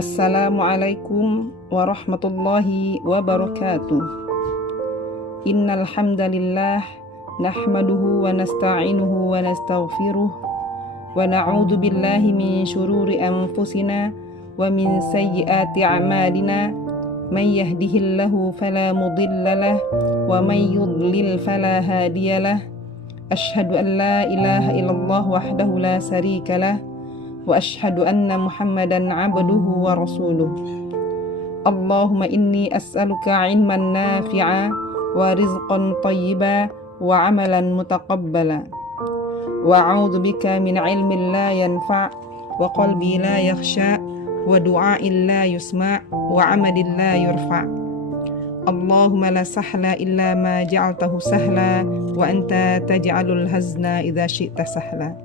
Assalamualaikum warahmatullahi wabarakatuh. Innal hamdalillah nahmaduhu wa nasta'inuhu wa nastaghfiruh wa na'udzu billahi min syururi anfusina wa min sayyiati a'malina. Man yahdihillahu fala mudhillalah wa man yudlil fala hadiyalah. Asyhadu an la ilaha illallah wahdahu la syarikalah wa asyhadu anna Muhammadan abduhu wa rasuluh. Allahumma inni as'aluka ilman nafi'a wa rizqan tayyiba wa amalan mutaqabbala wa a'udzu bika min ilmin la yanfa' wa qalbi la yakhsha wa du'a'in la yusma' wa amalin la yurfa'. Allahumma la sahla illa ma ja'altahu sahla wa anta taj'alul hazna idza syi'ta sahla.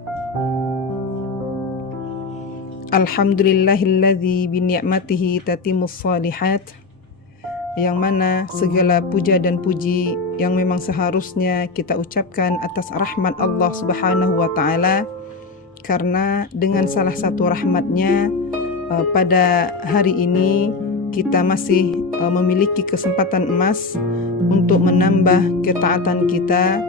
Alhamdulillahilladzi bi ni'matihi tatimmus shalihat. Yang mana segala puja dan puji yang memang seharusnya kita ucapkan atas rahmat Allah Subhanahu wa taala, karena dengan salah satu rahmatnya pada hari ini kita masih memiliki kesempatan emas untuk menambah ketaatan kita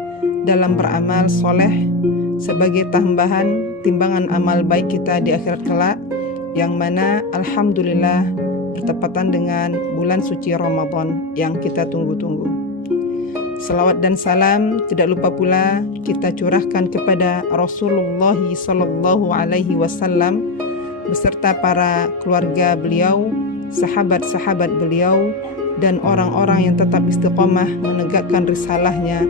dalam beramal soleh sebagai tambahan timbangan amal baik kita di akhirat kelak, yang mana alhamdulillah bertepatan dengan bulan suci Ramadan yang kita tunggu-tunggu. Salawat dan salam tidak lupa pula kita curahkan kepada Rasulullah sallallahu alaihi wasallam beserta para keluarga beliau, sahabat-sahabat beliau, dan orang-orang yang tetap istiqomah menegakkan risalahnya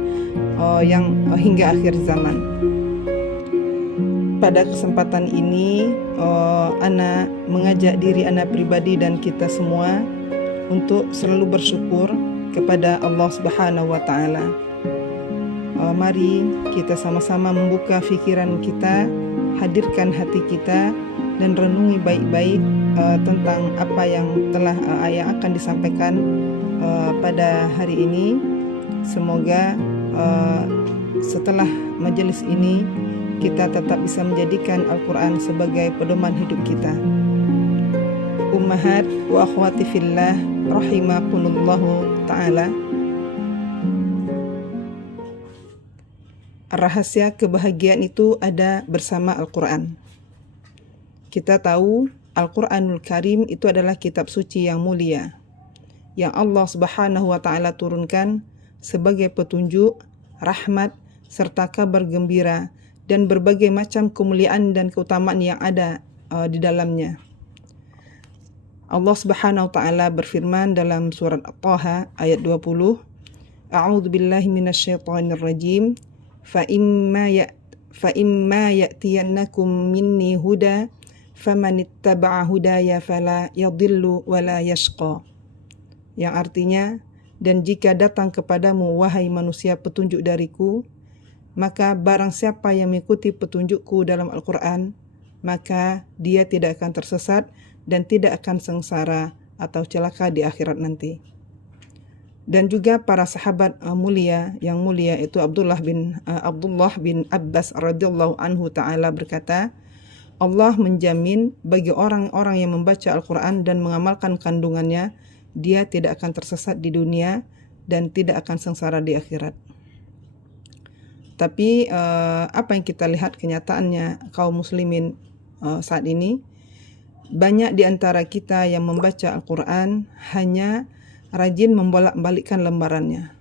yang hingga akhir zaman. Pada kesempatan ini, ana mengajak diri ana pribadi dan kita semua untuk selalu bersyukur kepada Allah Subhanahu wa taala. Mari kita sama-sama membuka fikiran kita, hadirkan hati kita, dan renungi baik-baik tentang apa yang telah yang akan disampaikan pada hari ini. Semoga setelah majelis ini kita tetap bisa menjadikan Al-Quran sebagai pedoman hidup kita. Ummahat wa akhwati fillah rahimakumullahu ta'ala. Rahasia kebahagiaan itu ada bersama Al-Quran. Kita tahu Al-Quranul Karim itu adalah kitab suci yang mulia, yang Allah Subhanahu wa ta'ala turunkan sebagai petunjuk, rahmat, serta kabar gembira dan berbagai macam kemuliaan dan keutamaan yang ada di dalamnya. Allah Subhanahu wa taala berfirman dalam surat At-Taha ayat 20, A'udzu billahi minasyaitonir rajim. Fa imma ya'tiyannakum minni huda famanittaba'a hudaya fala yadhillu wala yashqa. Yang artinya, dan jika datang kepadamu wahai manusia petunjuk dariku, maka barang siapa yang mengikuti petunjukku dalam Al-Quran, maka dia tidak akan tersesat dan tidak akan sengsara atau celaka di akhirat nanti. Dan juga para sahabat mulia, yang mulia itu Abdullah bin Abbas radhiyallahu anhu ta'ala berkata, Allah menjamin bagi orang-orang yang membaca Al-Quran dan mengamalkan kandungannya, dia tidak akan tersesat di dunia dan tidak akan sengsara di akhirat. Tapi apa yang kita lihat kenyataannya kaum muslimin saat ini, banyak di antara kita yang membaca Al-Quran hanya rajin membolak-balikkan lembarannya.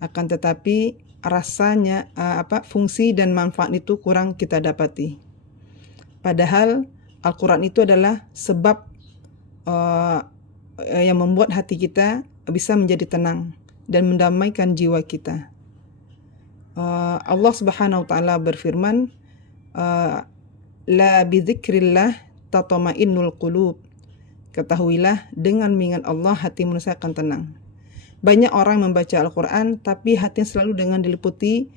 Akan tetapi rasanya fungsi dan manfaat itu kurang kita dapati. Padahal Al-Quran itu adalah sebab yang membuat hati kita bisa menjadi tenang dan mendamaikan jiwa kita. Allah Subhanahu wa taala berfirman, la bidzikrillah tatma'innul qulub. Ketahuilah dengan mengingat Allah hati manusia akan tenang. Banyak orang membaca Al-Quran tapi hatinya selalu dengan diliputi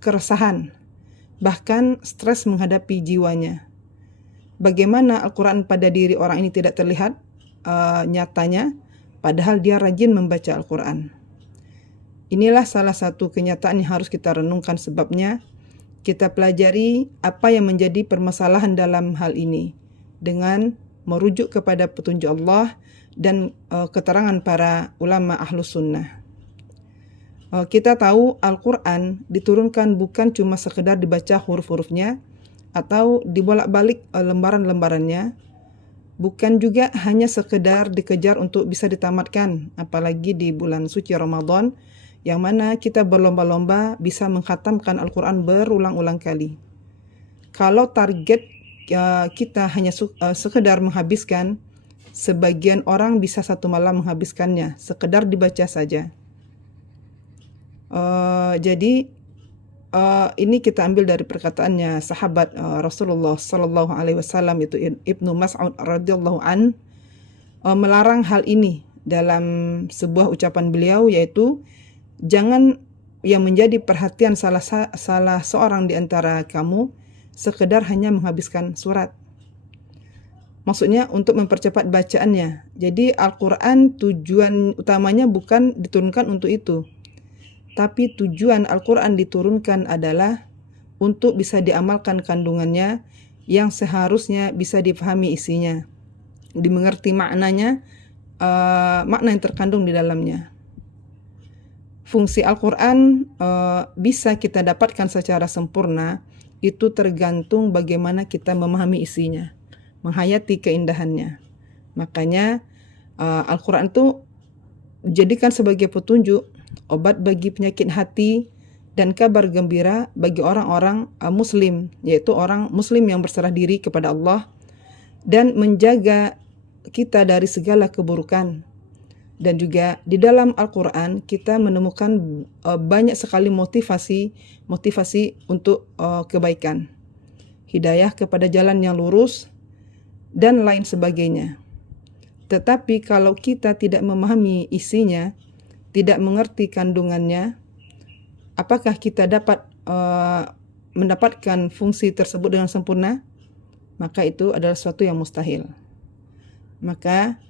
keresahan, bahkan stres menghadapi jiwanya. Bagaimana Al-Quran pada diri orang ini tidak terlihat nyatanya, padahal dia rajin membaca Al-Quran. Inilah salah satu kenyataan yang harus kita renungkan, sebabnya kita pelajari apa yang menjadi permasalahan dalam hal ini. dengan merujuk kepada petunjuk Allah dan keterangan para ulama ahlus sunnah. Kita tahu Al-Quran diturunkan bukan cuma sekedar dibaca huruf-hurufnya atau dibolak-balik lembaran-lembarannya, bukan juga hanya sekedar dikejar untuk bisa ditamatkan, apalagi di bulan suci Ramadan yang mana kita berlomba-lomba bisa mengkhatamkan Al-Quran berulang-ulang kali. Kalau target kita hanya sekedar menghabiskan, sebagian orang bisa satu malam menghabiskannya, sekedar dibaca saja. Jadi ini kita ambil dari perkataannya sahabat Rasulullah Sallallahu Alaihi Wasallam, itu Ibnu Mas'ud radhiyallahu an, melarang hal ini dalam sebuah ucapan beliau, yaitu jangan yang menjadi perhatian salah seorang di antara kamu sekedar hanya menghabiskan surat. Maksudnya untuk mempercepat bacaannya. Jadi Al-Quran tujuan utamanya bukan diturunkan untuk itu, tapi tujuan Al-Quran diturunkan adalah untuk bisa diamalkan kandungannya yang seharusnya bisa dipahami isinya, dimengerti maknanya, makna yang terkandung di dalamnya. Fungsi Al-Quran bisa kita dapatkan secara sempurna, itu tergantung bagaimana kita memahami isinya, menghayati keindahannya. Makanya Al-Quran itu dijadikan sebagai petunjuk, obat bagi penyakit hati, dan kabar gembira bagi orang-orang muslim, yaitu orang muslim yang berserah diri kepada Allah dan menjaga kita dari segala keburukan. Dan juga di dalam Al-Quran kita menemukan banyak sekali motivasi untuk kebaikan, hidayah kepada jalan yang lurus, dan lain sebagainya. Tetapi kalau kita tidak memahami isinya, tidak mengerti kandungannya, apakah kita dapat mendapatkan fungsi tersebut dengan sempurna? Maka itu adalah sesuatu yang mustahil. Maka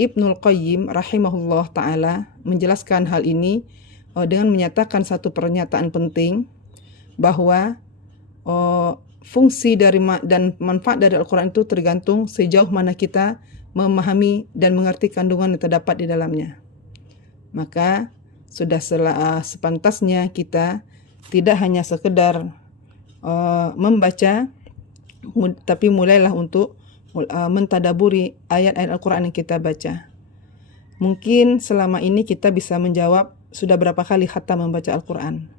Ibnul Qayyim rahimahullah ta'ala menjelaskan hal ini dengan menyatakan satu pernyataan penting, bahwa fungsi dan manfaat dari Al-Quran itu tergantung sejauh mana kita memahami dan mengerti kandungan yang terdapat di dalamnya. Maka sudah sepantasnya kita tidak hanya sekedar membaca, tapi mulailah untuk mentadaburi ayat-ayat Al-Quran yang kita baca. Mungkin selama ini kita bisa menjawab sudah berapa kali khatam membaca Al-Quran.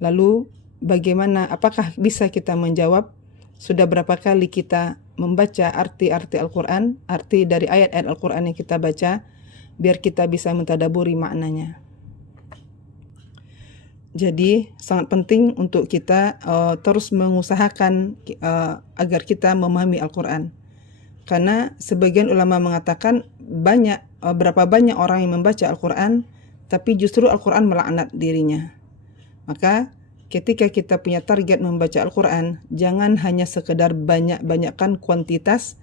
Lalu bagaimana, apakah bisa kita menjawab sudah berapa kali kita membaca arti-arti Al-Quran, arti dari ayat-ayat Al-Quran yang kita baca, biar kita bisa mentadaburi maknanya. Jadi sangat penting untuk kita terus mengusahakan agar kita memahami Al-Quran. Karena sebagian ulama mengatakan berapa banyak orang yang membaca Al-Quran, tapi justru Al-Quran melaknat dirinya. Maka ketika kita punya target membaca Al-Quran, jangan hanya sekedar banyak-banyakkan kuantitas,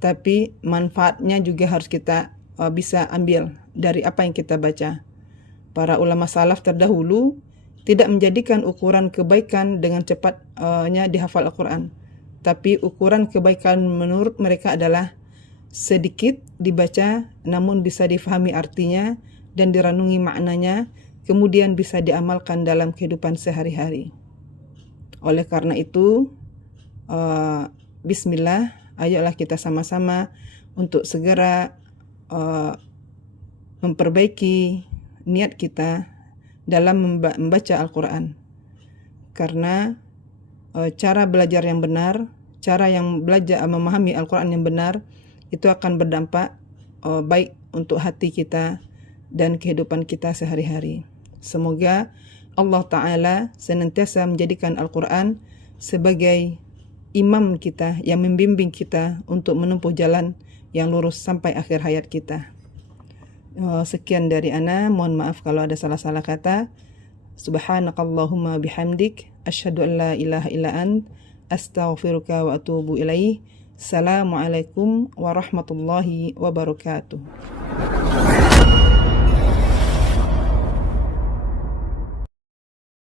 tapi manfaatnya juga harus kita bisa ambil dari apa yang kita baca. Para ulama salaf terdahulu tidak menjadikan ukuran kebaikan dengan cepatnya dihafal Al-Quran, tapi ukuran kebaikan menurut mereka adalah sedikit dibaca namun bisa difahami artinya dan direnungi maknanya, kemudian bisa diamalkan dalam kehidupan sehari-hari. Oleh karena itu, bismillah, ayolah kita sama-sama untuk segera memperbaiki niat kita dalam membaca Al-Quran. Karena cara belajar yang benar, cara yang belajar memahami Al-Quran yang benar, itu akan berdampak baik untuk hati kita dan kehidupan kita sehari-hari. Semoga Allah Ta'ala senantiasa menjadikan Al-Quran sebagai imam kita yang membimbing kita untuk menempuh jalan yang lurus sampai akhir hayat kita. Sekian dari ana, mohon maaf kalau ada salah-salah kata. Subhanakallahumma bihamdik, asyhadu an la ilaha illa ant, astaghfiruka wa atubu ilaih. Assalamualaikum warahmatullahi wabarakatuh.